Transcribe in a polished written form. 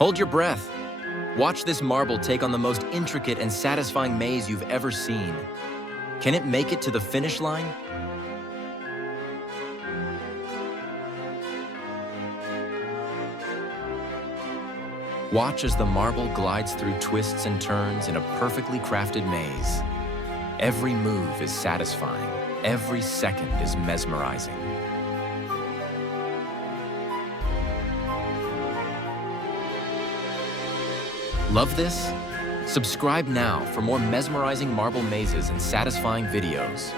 Hold your breath. Watch this marble take on the most intricate and satisfying maze you've ever seen. Can it make it to the finish line? Watch as the marble glides through twists and turns in a perfectly crafted maze. Every move is satisfying. Every second is mesmerizing. Love this? Subscribe now for more mesmerizing marble mazes and satisfying videos.